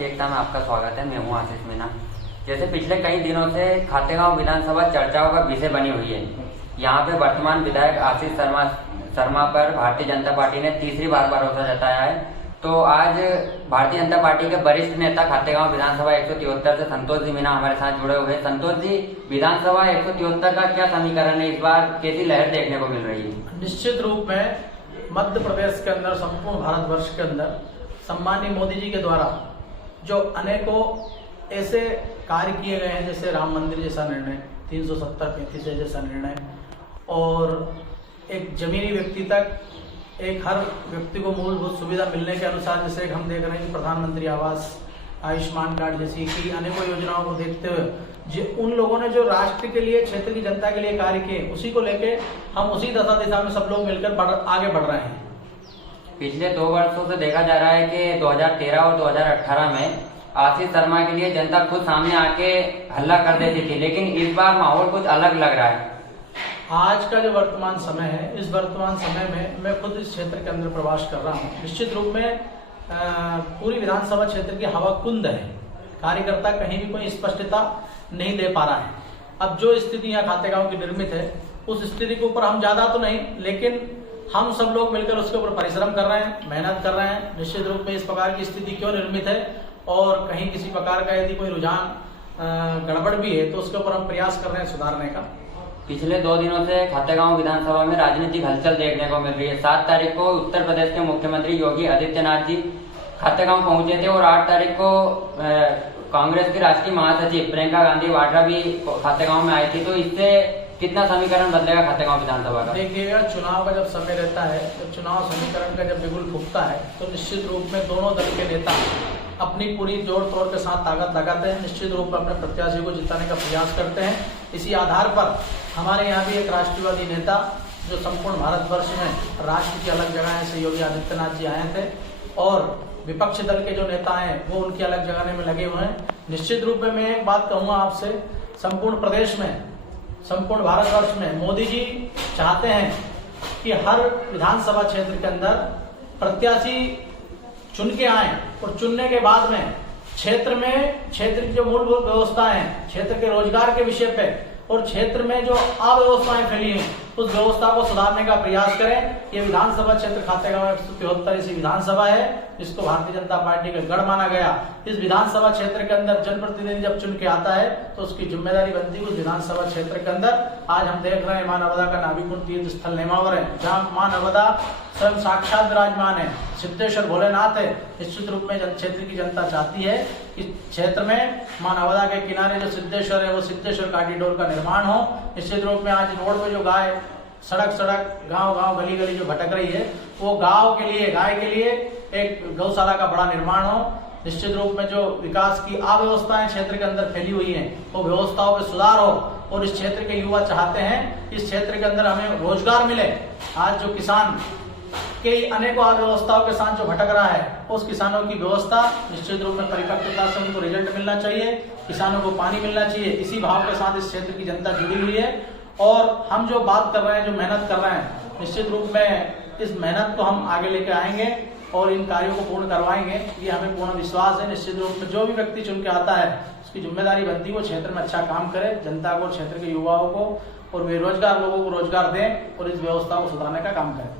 राष्ट्रीय एकता में आपका स्वागत है। मैं हूं आशीष मीना। जैसे पिछले कई दिनों से खातेगांव विधानसभा चर्चाओं का विषय बनी हुई है। यहां पे वर्तमान विधायक आशीष शर्मा पर भारतीय जनता पार्टी ने तीसरी बार भरोसा जताया है। तो आज भारतीय जनता पार्टी के वरिष्ठ नेता खातेगांव विधानसभा 173 से संतोष जी मीना हमारे साथ जुड़े हुए। संतोष जी, विधानसभा 173 का क्या समीकरण है, इस बार कैसी लहर देखने को मिल रही है? निश्चित रूप में मध्य प्रदेश के अंदर, संपूर्ण भारतवर्ष के अंदर सम्मानीय मोदी जी के द्वारा जो अनेकों ऐसे कार्य किए गए हैं, जैसे राम मंदिर जैसा निर्णय, 370-35 जैसा निर्णय, और एक जमीनी व्यक्ति तक एक हर व्यक्ति को मूलभूत सुविधा मिलने के अनुसार, जैसे हम देख रहे हैं कि प्रधानमंत्री आवास, आयुष्मान कार्ड जैसी कि अनेकों योजनाओं को देखते हुए उन लोगों ने जो राष्ट्र के लिए, क्षेत्र की जनता के लिए कार्य किए, उसी को लेके हम उसी दशा दिशा में सब लोग मिलकर आगे बढ़ रहे हैं। पिछले 2 वर्षों से देखा जा रहा है कि 2013 और 2018 में आशीष शर्मा के लिए जनता खुद सामने आके हल्ला कर देती थी, लेकिन इस बार माहौल कुछ अलग लग रहा है। आज का जो वर्तमान समय है, इस वर्तमान समय में मैं खुद इस क्षेत्र के अंदर प्रवास कर रहा हूँ। निश्चित रूप में पूरी विधानसभा क्षेत्र की हवा कुंद है। कार्यकर्ता कहीं भी कोई स्पष्टता नहीं दे पा रहा है। अब जो स्थिति यहाँ खातेगांव की निर्मित है, उस स्थिति के ऊपर हम ज्यादा तो नहीं, लेकिन हम सब लोग मिलकर उसके ऊपर परिश्रम कर रहे हैं, मेहनत कर रहे हैं। निश्चित रूप में इस प्रकार की स्थिति क्यों निर्मित है और कहीं किसी प्रकार का यदि कोई रुझान गड़बड़ भी है, तो उसके ऊपर हम प्रयास कर रहे हैं सुधारने का। पिछले 2 दिनों से खातेगांव विधानसभा में राजनीतिक हलचल देखने को मिल रही है। 7 तारीख को उत्तर प्रदेश के मुख्यमंत्री योगी आदित्यनाथ जी खातेगांव पहुंचे थे और 8 तारीख को कांग्रेस की राष्ट्रीय महासचिव प्रियंका गांधी वाड्रा भी खातेगांव में आई थी। तो इससे कितना समीकरण बदलेगा खातेगांव विधानसभा का? देखिएगा, चुनाव का जब समय रहता है, तो चुनाव समीकरण का जब बिगुल फूकता है, तो निश्चित रूप में दोनों दल के नेता अपनी पूरी जोड़ तोड़ के साथ ताकत लगाते हैं। निश्चित रूप में अपने प्रत्याशी को जिताने का प्रयास करते हैं। इसी आधार पर हमारे यहाँ भी एक राष्ट्रवादी नेता, जो संपूर्ण भारतवर्ष में राष्ट्र की अलग जगह से योगी आदित्यनाथ जी आए थे, और विपक्ष दल के जो नेता हैं वो उनकी अलग जगाने में लगे हुए हैं। निश्चित रूप में मैं एक बात कहूँगा आपसे, संपूर्ण प्रदेश में, संपूर्ण भारतवर्ष में मोदी जी चाहते हैं कि हर विधानसभा क्षेत्र के अंदर प्रत्याशी चुन के आए, और चुनने के बाद में क्षेत्र की जो मूलभूत व्यवस्था है, क्षेत्र के रोजगार के विषय पे और क्षेत्र में जो अव्यवस्थाएं फैली हैं, उस व्यवस्था को सुधारने का प्रयास करें। ये विधानसभा क्षेत्र खातेगांव 173 इसी विधानसभा है, इसको भारतीय जनता पार्टी का गढ़ माना गया। इस विधानसभा क्षेत्र के अंदर जनप्रतिनिधि जब चुन के आता है, तो उसकी जिम्मेदारी बनती है उस विधानसभा क्षेत्र के अंदर। आज हम देख रहे हैं मां नर्मदा का नाभिकुंड तीर्थ स्थल नेमावर है, जहाँ मां नर्मदा स्वयं साक्षात विराजमान है, सिद्धेश्वर भोलेनाथ है। निश्चित रूप में क्षेत्र की जनता चाहती है कि क्षेत्र में मां नर्मदा के किनारे जो सिद्धेश्वर है, वो सिद्धेश्वर कॉरिडोर का निर्माण हो। निश्चित रूप में आज रोड पे जो गाय सड़क गांव गली जो भटक रही है, वो गाय के लिए एक गौशाला का बड़ा निर्माण हो। निश्चित रूप में जो विकास की अव्यवस्थाएं क्षेत्र के अंदर फैली हुई हैं, वो व्यवस्थाओं पे सुधार हो। और इस क्षेत्र के युवा चाहते हैं इस क्षेत्र के अंदर हमें रोजगार मिले। आज जो किसान के अनेकों अव्यवस्थाओं के साथ जो भटक रहा है, उस किसानों की व्यवस्था निश्चित रूप में परिपक्वता से उनको रिजल्ट मिलना चाहिए, किसानों को पानी मिलना चाहिए। इसी भाव के साथ इस क्षेत्र की जनता जुड़ी हुई है। और हम जो बात कर रहे हैं, जो मेहनत कर रहे हैं, निश्चित रूप में इस मेहनत को हम आगे लेके आएंगे और इन कार्यों को पूर्ण करवाएंगे। ये हमें पूर्ण विश्वास है। निश्चित रूप में जो भी व्यक्ति चुन के आता है, उसकी जिम्मेदारी बनती है वो क्षेत्र में अच्छा काम करे, जनता को, क्षेत्र के युवाओं को और बेरोजगार लोगों को रोजगार दें और इस व्यवस्था को सुधारने का काम करें।